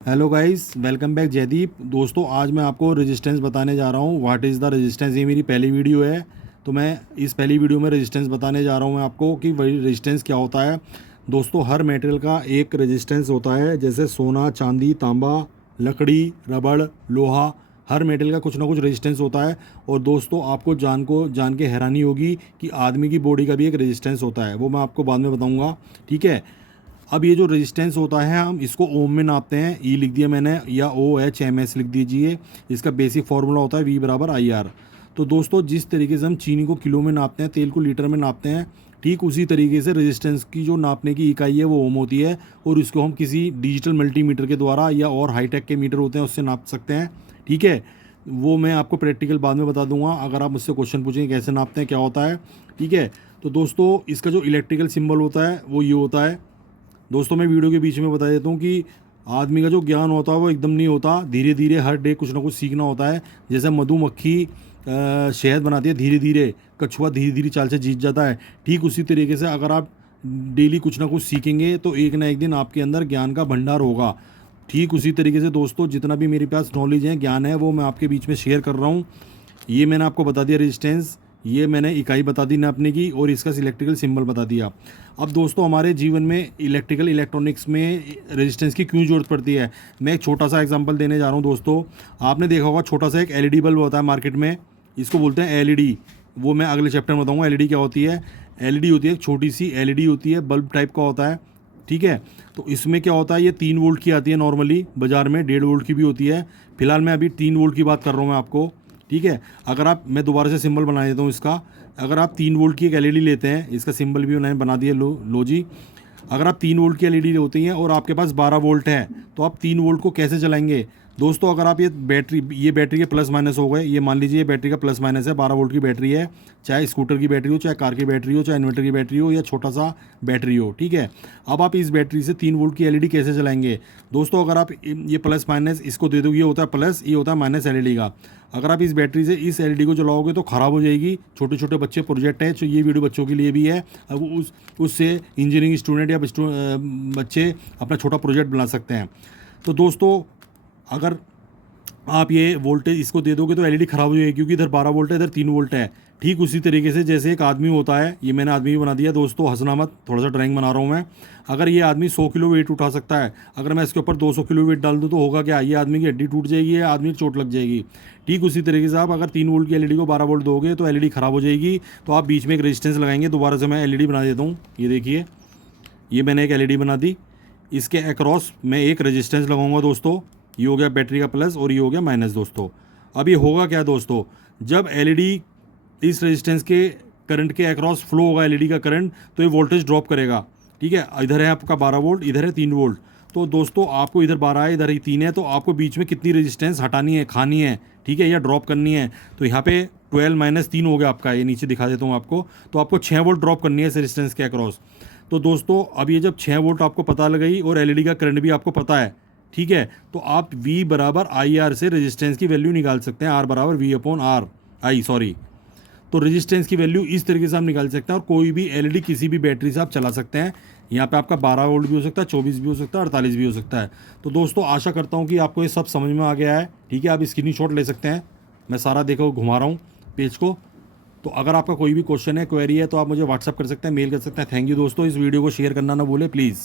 Hello guys, welcome back. Jaideep दोस्तों, आज मैं आपको रेजिस्टेंस बताने जा रहा हूँ। What is the resistance. ये मेरी पहली वीडियो है, तो मैं इस पहली वीडियो में रेजिस्टेंस बताने जा रहा हूँ मैं आपको कि वही रेजिस्टेंस क्या होता है। दोस्तों, हर मेटेरियल का एक रेजिस्टेंस होता है, जैसे सोना, चांदी, तांबा, लकड़ी, रबड़, लोहा, हर मेटल का कुछ ना कुछ रेजिस्टेंस होता है। और दोस्तों, आपको जान के हैरानी होगी कि आदमी की बॉडी का भी एक रेजिस्टेंस होता है, वो मैं आपको बाद में बताऊंगा। ठीक है। अब ये जो रेजिस्टेंस होता है, हम इसको ओम में नापते हैं। ई लिख दिया मैंने, या OH/MS लिख दीजिए। इसका बेसिक फार्मूला होता है V = IR। तो दोस्तों, जिस तरीके से हम चीनी को किलो में नापते हैं, तेल को लीटर में नापते हैं, ठीक उसी तरीके से रेजिस्टेंस की जो नापने की इकाई है वो ओम होती है। और इसको हम किसी डिजिटल मल्टीमीटर के द्वारा या और हाईटेक के मीटर होते हैं उससे नाप सकते हैं। ठीक है। वो मैं आपको प्रैक्टिकल बाद में बता दूंगा, अगर आप मुझसे क्वेश्चन पूछेंगे कैसे नापते हैं, क्या होता है। ठीक है। तो दोस्तों, इसका जो इलेक्ट्रिकल सिंबल होता है वो ये होता है। दोस्तों, मैं वीडियो के बीच में बता देता हूँ कि आदमी का जो ज्ञान होता है वो एकदम नहीं होता, धीरे धीरे हर डे कुछ ना कुछ सीखना होता है। जैसे मधुमक्खी शहद बनाती है धीरे धीरे, कछुआ धीरे धीरे चाल से जीत जाता है। ठीक उसी तरीके से अगर आप डेली कुछ ना कुछ सीखेंगे तो एक ना एक दिन आपके अंदर ज्ञान का भंडार होगा। ठीक उसी तरीके से दोस्तों, जितना भी मेरे पास नॉलेज है, ज्ञान है, वो मैं आपके बीच में शेयर कर रहा हूँ। ये मैंने आपको बता दिया रेजिस्टेंस, ये मैंने इकाई बता दी नापने की, और इसका इलेक्ट्रिकल सिंबल बता दिया। अब दोस्तों, हमारे जीवन में इलेक्ट्रॉनिक्स में रेजिस्टेंस की क्यों ज़रूरत पड़ती है, मैं एक छोटा सा एग्जांपल देने जा रहा हूँ। दोस्तों, आपने देखा होगा छोटा सा एक LED बल्ब होता है मार्केट में, इसको बोलते हैं LED। वो मैं अगले चैप्टर में बताऊँगा LED क्या होती है। LED होती है, एक छोटी सी LED होती है, बल्ब टाइप का होता है। ठीक है। तो इसमें क्या होता है, ये 3 वोल्ट की आती है नॉर्मली, बाज़ार में 1.5 वोल्ट की भी होती है। फिलहाल मैं अभी 3 वोल्ट की बात कर रहा हूँ मैं आपको। ठीक है। अगर आप, मैं दोबारा से सिंबल बना देता हूँ इसका। अगर आप 3 वोल्ट की एक LED लेते हैं, इसका सिंबल भी मैंने बना दिया, लो जी। अगर आप 3 वोल्ट की LED होती हैं और आपके पास 12 वोल्ट है, तो आप 3 वोल्ट को कैसे चलाएंगे। दोस्तों, अगर आप ये बैटरी के प्लस माइनस हो गए, ये मान लीजिए ये बैटरी का प्लस माइनस है, 12 वोल्ट की बैटरी है। चाहे स्कूटर की बैटरी हो, चाहे कार की बैटरी हो, चाहे इन्वर्टर की बैटरी हो, या छोटा सा बैटरी हो। ठीक है। अब आप इस बैटरी से 3 वोल्ट की LED कैसे चलाएंगे। दोस्तों, अगर आप ये प्लस माइनस इसको दे दोगे, ये होता है प्लस, ये होता है माइनस LED का। अगर आप इस बैटरी से इस LED को चलाओगे तो ख़राब हो जाएगी। छोटे छोटे बच्चे प्रोजेक्ट है, तो ये वीडियो बच्चों के लिए भी है। अब उससे इंजीनियरिंग स्टूडेंट या बच्चे अपना छोटा प्रोजेक्ट बना सकते हैं। तो दोस्तों, अगर आप ये वोल्टेज इसको दे दोगे तो LED ख़राब हो जाएगी, क्योंकि इधर 12 वोल्ट है, इधर 3 वोल्ट है। ठीक उसी तरीके से जैसे एक आदमी होता है, ये मैंने आदमी भी बना दिया। दोस्तों, हंसना मत, थोड़ा सा ड्राइंग बना रहा हूँ मैं। अगर ये आदमी 100 किलो वेट उठा सकता है, अगर मैं इसके ऊपर 200 किलो वेट डाल दूँ तो होगा क्या, ये आदमी की हड्डी टूट जाएगी, या आदमी की चोट लग जाएगी। ठीक उसी तरीके से आप अगर 3 वोल्ट की LED को 12 वोल्ट दोगे तो LED ख़राब हो जाएगी। तो आप बीच में एक रेजिस्टेंस लगाएंगे। दोबारा से मैं LED बना देता हूँ, ये देखिए, ये मैंने एक LED बना दी। इसके अक्रॉस मैं एक रेजिस्टेंस लगाऊंगा। दोस्तों, ये हो गया बैटरी का प्लस और ये हो गया माइनस। दोस्तों, अब ये होगा क्या दोस्तों, जब LED इस रेजिस्टेंस के करंट के अक्रॉस फ्लो होगा LED का करंट, तो ये वोल्टेज ड्रॉप करेगा। ठीक है। इधर है आपका 12 वोल्ट, इधर है 3 वोल्ट। तो दोस्तों, आपको इधर 12 है, इधर ही 3 है, तो आपको बीच में कितनी रेजिस्टेंस हटानी है, खानी है, ठीक है, या ड्रॉप करनी है। तो यहाँ पे 12 - 3 हो गया आपका, ये नीचे दिखा देता हूँ आपको। तो आपको 6 वोल्ट ड्रॉप करनी है इस रेजिस्टेंस के अक्रॉस। तो दोस्तों, अब ये जब 6 वोल्ट आपको पता लग गई और LED का करंट भी आपको पता है, ठीक है, तो आप V = IR से रेजिस्टेंस की वैल्यू निकाल सकते हैं। R = V/R, sorry. तो रेजिस्टेंस की वैल्यू इस तरीके से आप निकाल सकते हैं, और कोई भी LED किसी भी बैटरी से आप चला सकते हैं। यहाँ पे आपका 12 वोल्ट भी हो सकता है, 24 भी हो सकता है, 48 भी हो सकता है। तो दोस्तों, आशा करता हूँ कि आपको ये सब समझ में आ गया है। ठीक है। आप स्क्रीनशॉट ले सकते हैं, मैं सारा देखो घुमा रहा हूँ पेज को। तो अगर आपका कोई भी क्वेश्चन है, क्वेरी है, तो आप मुझे व्हाट्सअप कर सकते हैं, मेल कर सकते हैं। थैंक यू दोस्तों, इस वीडियो को शेयर करना ना भूलें प्लीज़।